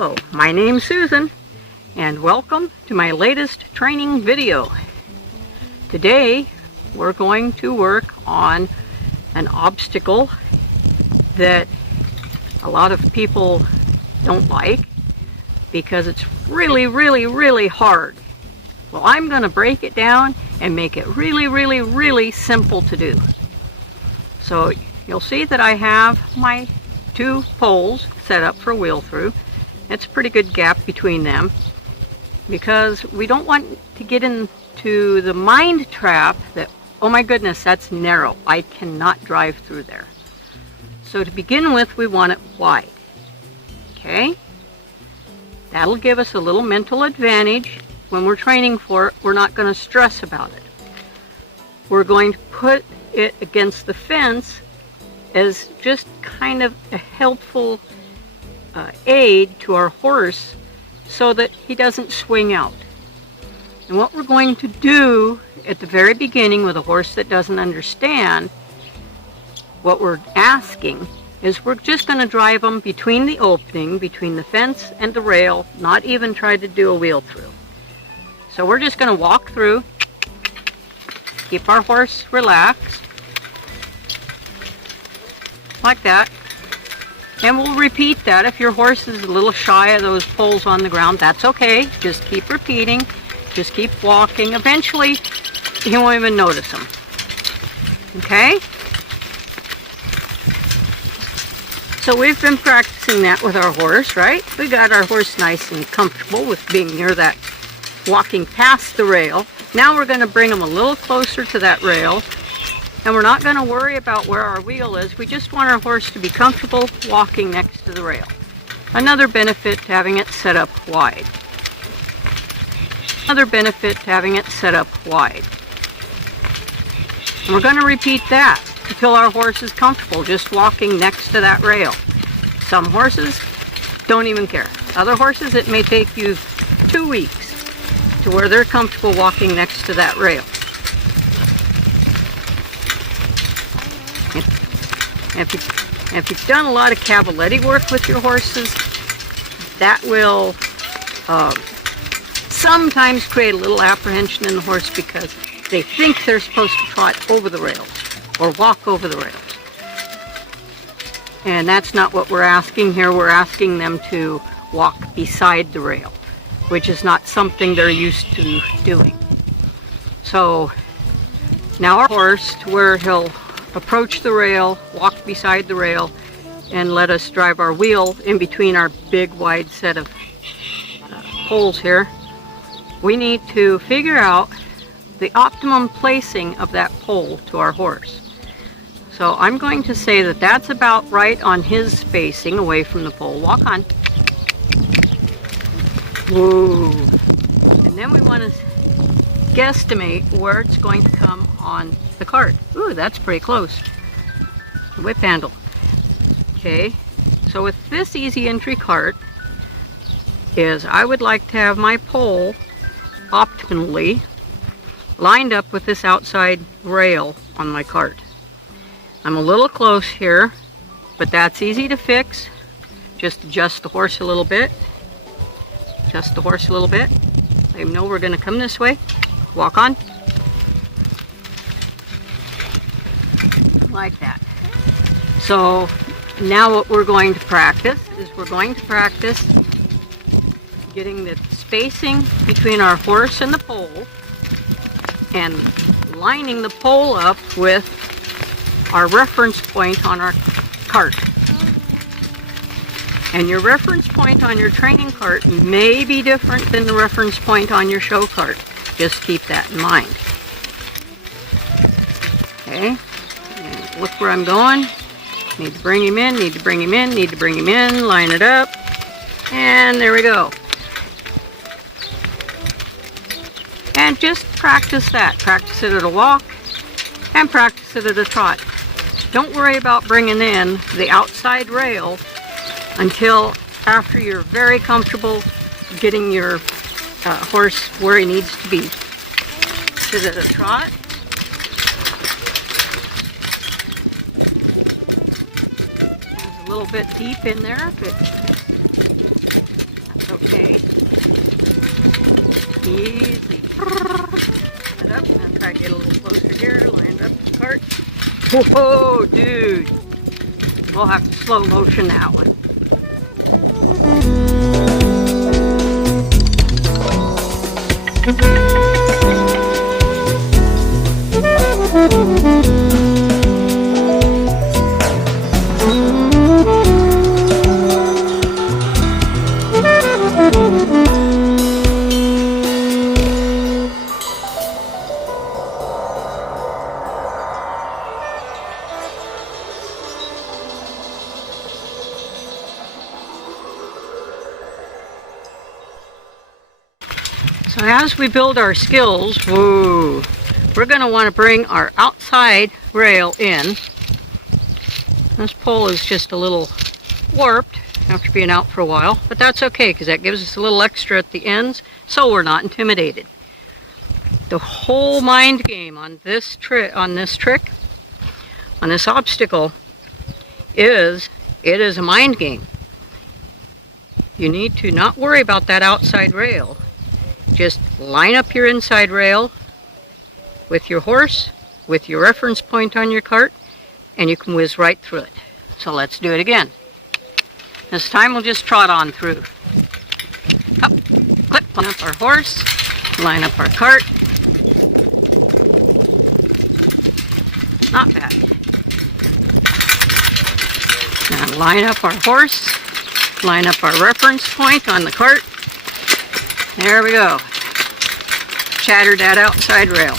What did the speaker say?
Hello, my name's Susan, and welcome to my latest training video. Today, we're going to work on an obstacle that a lot of people don't like because it's really hard. Well, I'm going to break it down and make it really simple to do. So you'll see that I have my two poles set up for wheel through. It's a pretty good gap between them because we don't want to get into the mind trap that, oh my goodness, that's narrow. I cannot drive through there. So to begin with, we want it wide. Okay? That'll give us a little mental advantage. When we're training for it, we're not going to stress about it. We're going to put it against the fence as just kind of a helpful aid to our horse so that he doesn't swing out. And what we're going to do at the very beginning with a horse that doesn't understand what we're asking is we're just going to drive them between the opening, between the fence and the rail, not even try to do a wheel through. So we're just going to walk through, keep our horse relaxed, like that. And we'll repeat that. If your horse is a little shy of those poles on the ground, that's okay. Just keep repeating. Just keep walking. Eventually, he won't even notice them. Okay? So we've been practicing that with our horse, right? We got our horse nice and comfortable with being near that, walking past the rail. Now we're going to bring him a little closer to that rail. And we're not going to worry about where our wheel is. We just want our horse to be comfortable walking next to the rail. Another benefit to having it set up wide. Another benefit to having it set up wide. And we're going to repeat that until our horse is comfortable just walking next to that rail. Some horses don't even care. Other horses, it may take you 2 weeks to where they're comfortable walking next to that rail. If you've done a lot of cavaletti work with your horses, that will sometimes create a little apprehension in the horse because they think they're supposed to trot over the rails or walk over the rails. And that's not what we're asking here. We're asking them to walk beside the rail, which is not something they're used to doing. So now our horse, to where he'll approach the rail, walk beside the rail, and let us drive our wheel in between our big wide set of poles here. We need to figure out the optimum placing of that pole to our horse. So I'm going to say that that's about right on his spacing away from the pole. Walk on. Whoa. And then we want to guesstimate where it's going to come on the cart. Ooh, that's pretty close. The whip handle. Okay, so with this easy entry cart is I would like to have my pole optimally lined up with this outside rail on my cart. I'm a little close here, but that's easy to fix. Just adjust the horse a little bit. Adjust the horse a little bit. Let him know we're going to come this way. Walk on. Like that. So now what we're going to practice is we're going to practice getting the spacing between our horse and the pole and lining the pole up with our reference point on our cart. And your reference point on your training cart may be different than the reference point on your show cart. Just keep that in mind. Okay. Look where I'm going. Need to bring him in, need to bring him in, need to bring him in, line it up, and there we go. And just practice that. Practice it at a walk and practice it at a trot. Don't worry about bringing in the outside rail until after you're very comfortable getting your horse where he needs to be. Sit at a trot. A little bit deep in there, but Okay. Easy. Line up and try to get a little closer here. Line up the cart. Whoa, dude. We'll have to slow motion that one. So as we build our skills, whoa, we're going to want to bring our outside rail in. This pole is just a little warped after being out for a while, but that's okay because that gives us a little extra at the ends so we're not intimidated. The whole mind game on this trick, on this obstacle, is it is a mind game. You need to not worry about that outside rail. Just line up your inside rail with your horse, with your reference point on your cart, and you can whiz right through it. So let's do it again. This time we'll just trot on through. Up, clip, line up our horse, line up our cart. Not bad. Now line up our horse, line up our reference point on the cart. There we go. Shattered that outside rail.